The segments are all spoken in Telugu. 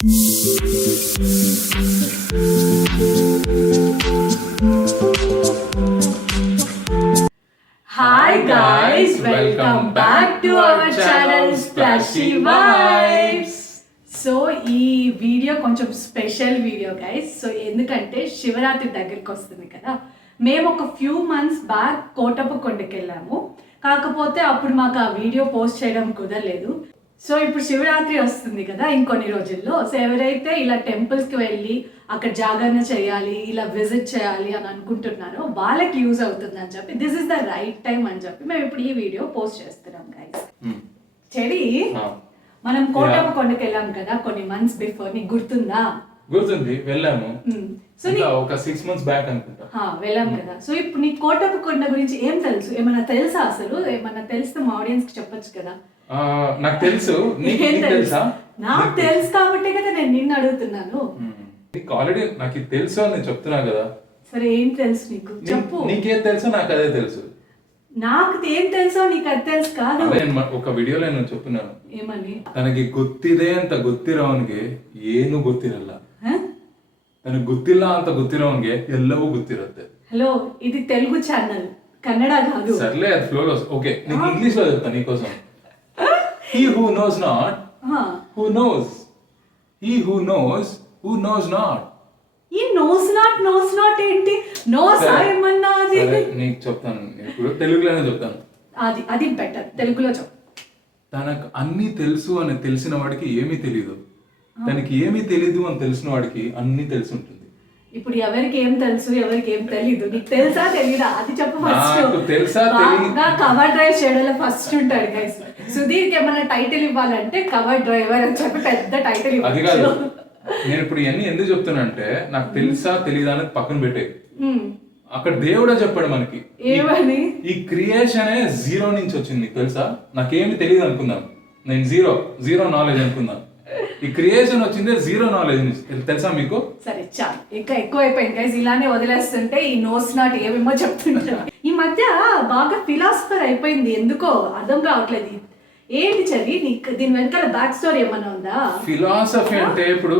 Hi guys, welcome back to our channel Splashy Vibes. So ఈ వీడియో కొంచెం స్పెషల్ వీడియో గైస్. సో ఎందుకంటే శివరాత్రి దగ్గరికి వస్తుంది కదా, మేము ఒక ఫ్యూ మంత్స్ బ్యాక్ కోటప్పకొండకి వెళ్ళాము. కాకపోతే అప్పుడు మాకు ఆ వీడియో పోస్ట్ చేయడం కుదరలేదు. సో ఇప్పుడు శివరాత్రి వస్తుంది కదా ఇంకొన్ని రోజుల్లో. సో ఎవరైతే ఇలా టెంపుల్స్కి వెళ్ళి అక్కడ జాగరణ చేయాలి, ఇలా విజిట్ చేయాలి అని అనుకుంటున్నారో వాళ్ళకి యూజ్ అవుతుంది అని చెప్పి, this is the right time అని చెప్పి మేము ఇప్పుడు ఈ వీడియో పోస్ట్ చేస్తున్నాం గైస్. చెడి మనం కోటప్పకొండకి వెళ్ళాం కదా కొన్ని మంత్స్ బిఫోర్, నీకు గుర్తుందా? గుర్తుంది, వెళ్ళాము. సో ఒక 6 months బ్యాక్ అనుకుంటా వెళ్ళాం కదా. సో ఇప్పుడు నీ కోటప్పకొండ గురించి ఏం తెలుసు? ఏమన్నా తెలుసా? అసలు ఏమన్నా తెలిస్తే మా ఆడియన్స్ కి చెప్పొచ్చు కదా. నాకు తెలుసు. తెలుసా? నాకు తెలుసు కాబట్టి కదా నేను నిన్ను అడుగుతున్నాను. ఆల్రెడీ నాకు తెలుసు అని నేను చెప్తున్నా కదా. సరే ఏం తెలుసు నీకు చెప్పు. నీకేం తెలుసో నాకు అదే తెలుసు. నాకు ఏం తెలుసో నీకు అది తెలుసు కాదు. ఒక వీడియోలో నేను చెప్తున్నాను ఏమని, తనకి ಗೊತ್ತಿದೆ ಅಂತ ಗೊತ್ತಿರೋವನಿಗೆ ಏನು ಗೊತ್ತಿರಲ್ಲ, తనకి ಗೊತ್ತಿಲ್ಲ ಅಂತ ಗೊತ್ತಿರೋವನಿಗೆ ಎಲ್ಲವೂ ಗೊತ್ತಿರುತ್ತೆ. హలో, ఇది తెలుగు ఛానల్, కన్నడ కాదు. సర్లే, అది ఫ్లోలో. ఓకే, నీకు ఇంగ్లీష్ లో చెప్తా నీకోసం. He who knows not, who knows. He who knows, who knows not. ఈ నోస్ నాట్ ఏంటి? నోస్ ఏమన్నా అది? నీకు చెప్తాను, ఇప్పుడు తెలుగులోనే చెప్తాను. అది బెటర్, తెలుగులో చెప్పు. తనకు అన్ని తెలుసు అని తెలిసిన వాడికి ఏమీ తెలీదు, తనకి ఏమీ తెలీదు అని తెలిసిన వాడికి అన్ని తెలిసి ఉంటుంది. ఇప్పుడు ఎవరికి ఏం తెలుసు, ఎవరికి ఏం తెలీదు? నీకు తెలుసా తెలీదా అది చెప్పు ఫస్ట్. తెలుసా కవర్ డ్రైవ్ చేయడంలో ఫస్ట్ ఉంటాడు గైస్. సుధీర్కి ఏమైనా టైటిల్ ఇవ్వాలంటే కవర్ డ్రైవర్ అని చెప్పి పెద్ద టైటిల్ అది కాదు. నేను ఇప్పుడు ఇవన్నీ ఎందుకు చెప్తున్నా అంటే, నాకు తెలుసా తెలీదా అనేది పక్కన పెట్టే, అక్కడ దేవుడే చెప్పాడు మనకి ఏమని, ఈ క్రియేషన్ జీరో నుంచి వచ్చింది. నీకు తెలుసా? నాకేమి తెలియదు అనుకుందాం, నేను జీరో నాలెడ్జ్ అనుకుందాం. ఈ క్రియేషన్ వచ్చిందే జీరో నాలెడ్జ్ నుంచి, తెలుసా మీకు? సరే చాలు, ఇంకా ఎక్కువ అయిపోయింది గైస్. ఇలానే వదిలేస్తుంటే ఈ నోస్ నాట్ ఏమేమో చెప్తుంటారు. ఈ మధ్య బాగా ఫిలాసఫర్ అయిపోయింది, ఎందుకో అర్థం కావట్లేదు. ఏంటి చది, నీకు దీని వెనకాల బ్యాక్ స్టోరీ ఏమన్నా ఉందా? ఫిలాసఫీ అంటే ఇప్పుడు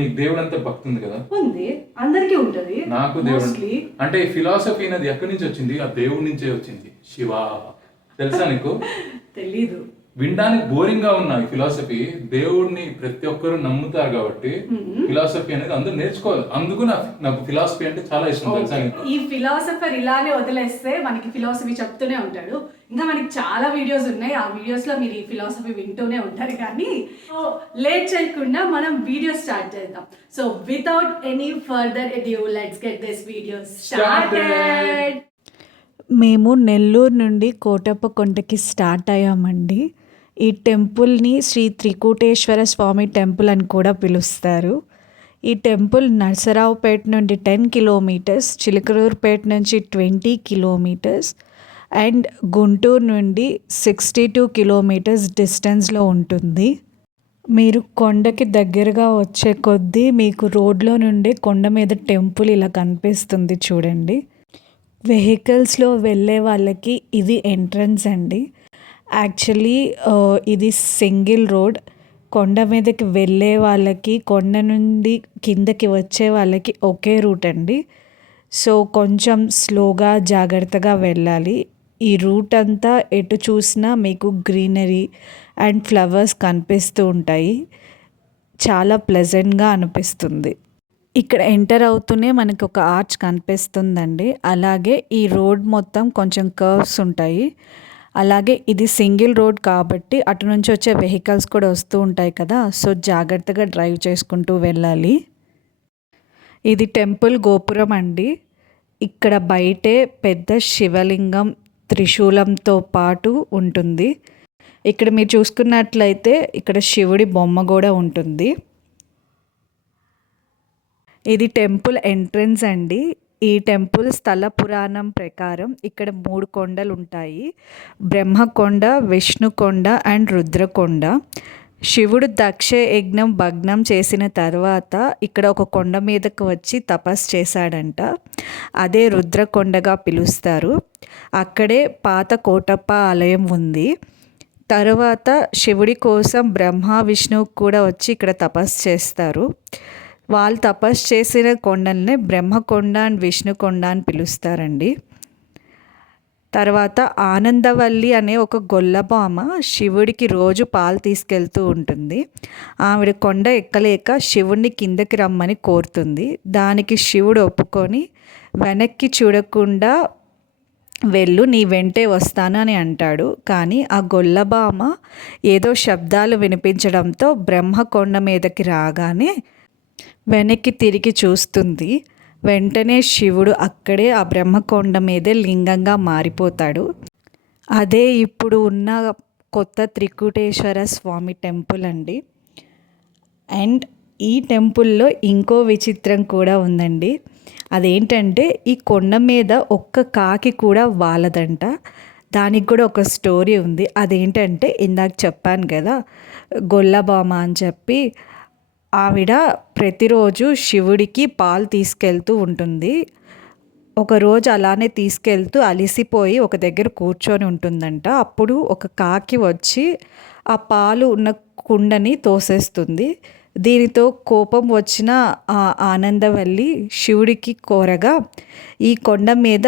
నీకు దేవుడు అంతా భక్తి ఉంది కదా. ఉంది, అందరికీ ఉంటది. నాకు దేవుడు అంటే ఫిలాసఫీ అనేది ఎక్కడి నుంచి వచ్చింది? ఆ దేవుడి నుంచే వచ్చింది, శివ. తెలుసా నీకు? తెలీదు. వినడానికి బోరింగ్ గా ఉన్న ఫిలాసఫీ, దేవుడిని ప్రతి ఒక్కరు నమ్ముతారు కాబట్టి ఫిలాసఫీ అనేది అందరూ నేర్చుకోవాలి. అందుకు నాకు ఫిలాసఫీ అంటే చాలా ఇష్టం. తెలుసా? ఈ ఫిలాసఫర్ ఇలానే వదిలేస్తే మనకి ఫిలాసఫీ చెప్తూనే ఉంటాడు. ఇంకా మనకి చాలా వీడియోస్ ఉన్నాయి, ఆ వీడియోస్ లో మీరు ఈ ఫిలాసఫీ వింటూనే ఉంటారు. కానీ లేట్ చేయకుండా మనం వీడియో స్టార్ట్ చేద్దాం. So without any further edu, let's get this video started. మేము నెల్లూరు నుండి కోటప్పకొండకి స్టార్ట్ అయ్యామండి. ఈ టెంపుల్ని శ్రీ త్రికూటేశ్వర స్వామి టెంపుల్ అని కూడా పిలుస్తారు. ఈ టెంపుల్ నర్సరావుపేట నుండి 10 kilometers, చిలకలూరుపేట నుంచి 20 kilometers అండ్ గుంటూరు నుండి 62 kilometers డిస్టెన్స్లో ఉంటుంది. మీరు కొండకి దగ్గరగా వచ్చే కొద్దీ మీకు రోడ్లో నుండి కొండ మీద టెంపుల్ ఇలా కనిపిస్తుంది చూడండి. వెహికల్స్లో వెళ్ళే వాళ్ళకి ఇది ఎంట్రన్స్ అండి. యాక్చువల్లీ ఇది సింగిల్ రోడ్. కొండ మీదకి వెళ్ళే వాళ్ళకి, కొండ నుండి కిందకి వచ్చే వాళ్ళకి ఒకే రూట్ అండి. సో కొంచెం స్లోగా జాగ్రత్తగా వెళ్ళాలి. ఈ రూట్ అంతా ఎటు చూసినా మీకు గ్రీనరీ అండ్ ఫ్లవర్స్ కనిపిస్తూ ఉంటాయి. చాలా ప్లెజెంట్గా అనిపిస్తుంది. ఇక్కడ ఎంటర్ అవుతూనే మనకి ఒక ఆర్చ్ కనిపిస్తుందండి. అలాగే ఈ రోడ్ మొత్తం కొంచెం కర్వ్స్ ఉంటాయి. అలాగే ఇది సింగిల్ రోడ్ కాబట్టి అటు నుంచి వచ్చే వెహికల్స్ కూడా వస్తూ ఉంటాయి కదా. సో జాగ్రత్తగా డ్రైవ్ చేసుకుంటూ వెళ్ళాలి. ఇది టెంపుల్ గోపురం అండి. ఇక్కడ బయటే పెద్ద శివలింగం త్రిశూలంతో పాటు ఉంటుంది. ఇక్కడ మీరు చూసుకున్నట్లయితే ఇక్కడ శివుడి బొమ్మ కూడా ఉంటుంది. ఇది టెంపుల్ ఎంట్రన్స్ అండి. ఈ టెంపుల్ స్థల పురాణం ప్రకారం ఇక్కడ 3 కొండలు ఉంటాయి. బ్రహ్మకొండ, విష్ణుకొండ అండ్ రుద్రకొండ. శివుడు దక్ష యజ్ఞం భగ్నం చేసిన తర్వాత ఇక్కడ ఒక కొండ మీదకు వచ్చి తపస్సు చేశాడంట. అదే రుద్రకొండగా పిలుస్తారు. అక్కడే పాత కోటప్ప ఆలయం ఉంది. తర్వాత శివుడి కోసం బ్రహ్మ విష్ణువు కూడా వచ్చి ఇక్కడ తపస్సు చేస్తారు. వాళ్ళు తపస్సు చేసిన కొండల్ని బ్రహ్మకొండ అండ్ విష్ణుకొండ అని పిలుస్తారండి. తర్వాత ఆనందవల్లి అనే ఒక గొల్లబామ శివుడికి రోజు పాలు తీసుకెళ్తూ ఉంటుంది. ఆవిడ కొండ ఎక్కలేక శివుడిని కిందకి రమ్మని కోరుతుంది. దానికి శివుడు ఒప్పుకొని వెనక్కి చూడకుండా వెళ్ళు, నీ వెంటే వస్తాను అని అంటాడు. కానీ ఆ గొల్లబామ ఏదో శబ్దాలు వినిపించడంతో బ్రహ్మకొండ మీదకి రాగానే వెనక్కి తిరిగి చూస్తుంది. వెంటనే శివుడు అక్కడే ఆ బ్రహ్మకొండ మీదే లింగంగా మారిపోతాడు. అదే ఇప్పుడు ఉన్న కొత్త త్రికూటేశ్వర స్వామి టెంపుల్ అండి. అండ్ ఈ టెంపుల్లో ఇంకో విచిత్రం కూడా ఉందండి. అదేంటంటే ఈ కొండ మీద ఒక్క కాకి కూడా వాలదంట. దానికి కూడా ఒక స్టోరీ ఉంది. అదేంటంటే ఇందాక చెప్పాను కదా గొల్లబామ అని చెప్పి, ఆవిడ ప్రతిరోజు శివుడికి పాలు తీసుకెళ్తూ ఉంటుంది. ఒకరోజు అలానే తీసుకెళ్తూ అలిసిపోయి ఒక దగ్గర కూర్చొని ఉంటుందంట. అప్పుడు ఒక కాకి వచ్చి ఆ పాలు ఉన్న కుండని తోసేస్తుంది. దీనితో కోపం వచ్చిన ఆ ఆనందవల్లి శివుడికి కోరగా ఈ కొండ మీద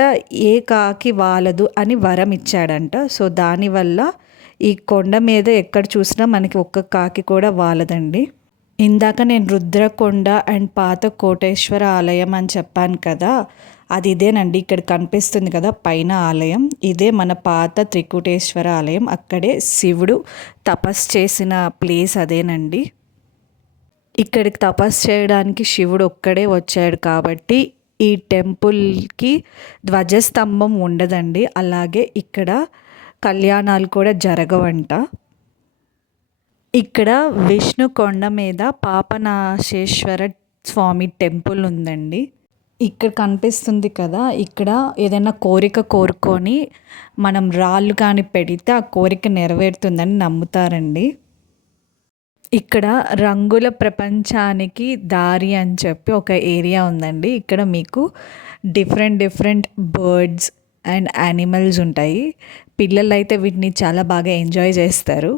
ఏ కాకి వాలదు అని వరం ఇచ్చాడంట. సో దానివల్ల ఈ కొండ మీద ఎక్కడ చూసినా మనకి ఒక్క కాకి కూడా వాలదండి. ఇందాక నేను రుద్రకొండ అండ్ పాత కోటేశ్వర ఆలయం అని చెప్పాను కదా, అది ఇదేనండి. ఇక్కడ కనిపిస్తుంది కదా పైన ఆలయం, ఇదే మన పాత త్రికూటేశ్వర ఆలయం. అక్కడే శివుడు తపస్సు చేసిన ప్లేస్ అదేనండి. ఇక్కడికి తపస్సు చేయడానికి శివుడు ఒక్కడే వచ్చాడు కాబట్టి ఈ టెంపుల్కి ధ్వజస్తంభం ఉండదండి. అలాగే ఇక్కడ కళ్యాణాలు కూడా జరగవంట. ఇక్కడ విష్ణు కొండ మీద పాపనాశేశ్వర స్వామి టెంపుల్ ఉందండి. ఇక్కడ కనిపిస్తుంది కదా, ఇక్కడ ఏదైనా కోరిక కోరుకొని మనం రాళ్ళు కానీ పెడితే ఆ కోరిక నెరవేరుతుందని నమ్ముతారండి. ఇక్కడ రంగుల ప్రపంచానికి దారి అని చెప్పి ఒక ఏరియా ఉందండి. ఇక్కడ మీకు డిఫరెంట్ బర్డ్స్ అండ్ యానిమల్స్ ఉంటాయి. పిల్లలు అయితే వీటిని చాలా బాగా ఎంజాయ్ చేస్తారు.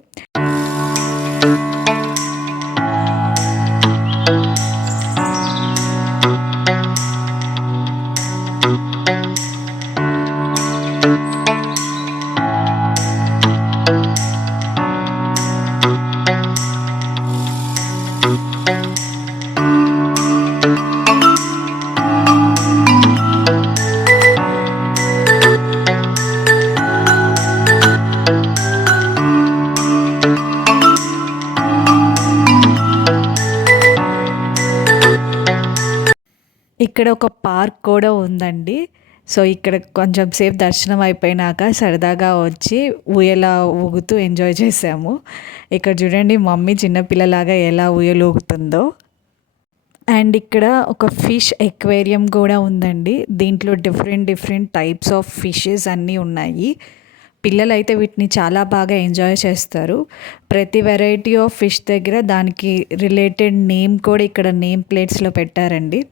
ఇక్కడ ఒక పార్క్ కూడా ఉందండి. సో ఇక్కడ కొంచెం సేపు దర్శనం అయిపోయినాక సరదాగా వచ్చి ఊయల ఊగుతూ ఎంజాయ్ చేసాము. ఇక్కడ చూడండి మమ్మీ చిన్నపిల్లలాగా ఎలా ఊయలు ఊగుతుందో. అండ్ ఇక్కడ ఒక ఫిష్ ఎక్వేరియం కూడా ఉందండి. దీంట్లో డిఫరెంట్ టైప్స్ ఆఫ్ ఫిషెస్ అన్నీ ఉన్నాయి. పిల్లలు అయితే వీటిని చాలా బాగా ఎంజాయ్ చేస్తారు. ప్రతి వెరైటీ ఆఫ్ ఫిష్ దగ్గర దానికి రిలేటెడ్ నేమ్ కూడా ఇక్కడ నేమ్ ప్లేట్స్లో పెట్టారండి.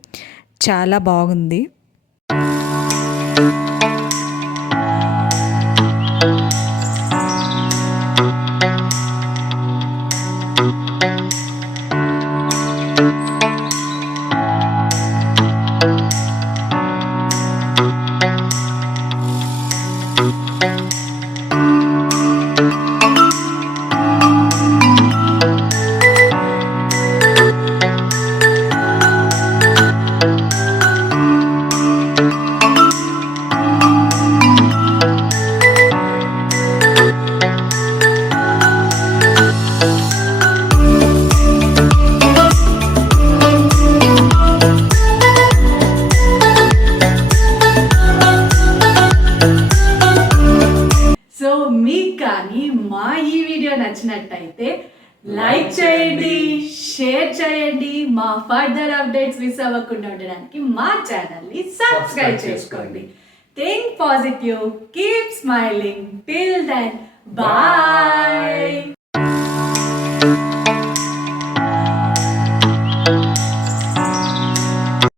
చాలా బాగుంది. నచ్చినట్టయితే లైక్ చేయండి, షేర్ చేయండి. మా ఫర్దర్ అప్డేట్స్ మిస్ అవ్వకుండా ఉండడానికి మా ఛానల్ని సబ్స్క్రైబ్ చేసుకోండి. Think positive, keep smiling. Till then, bye.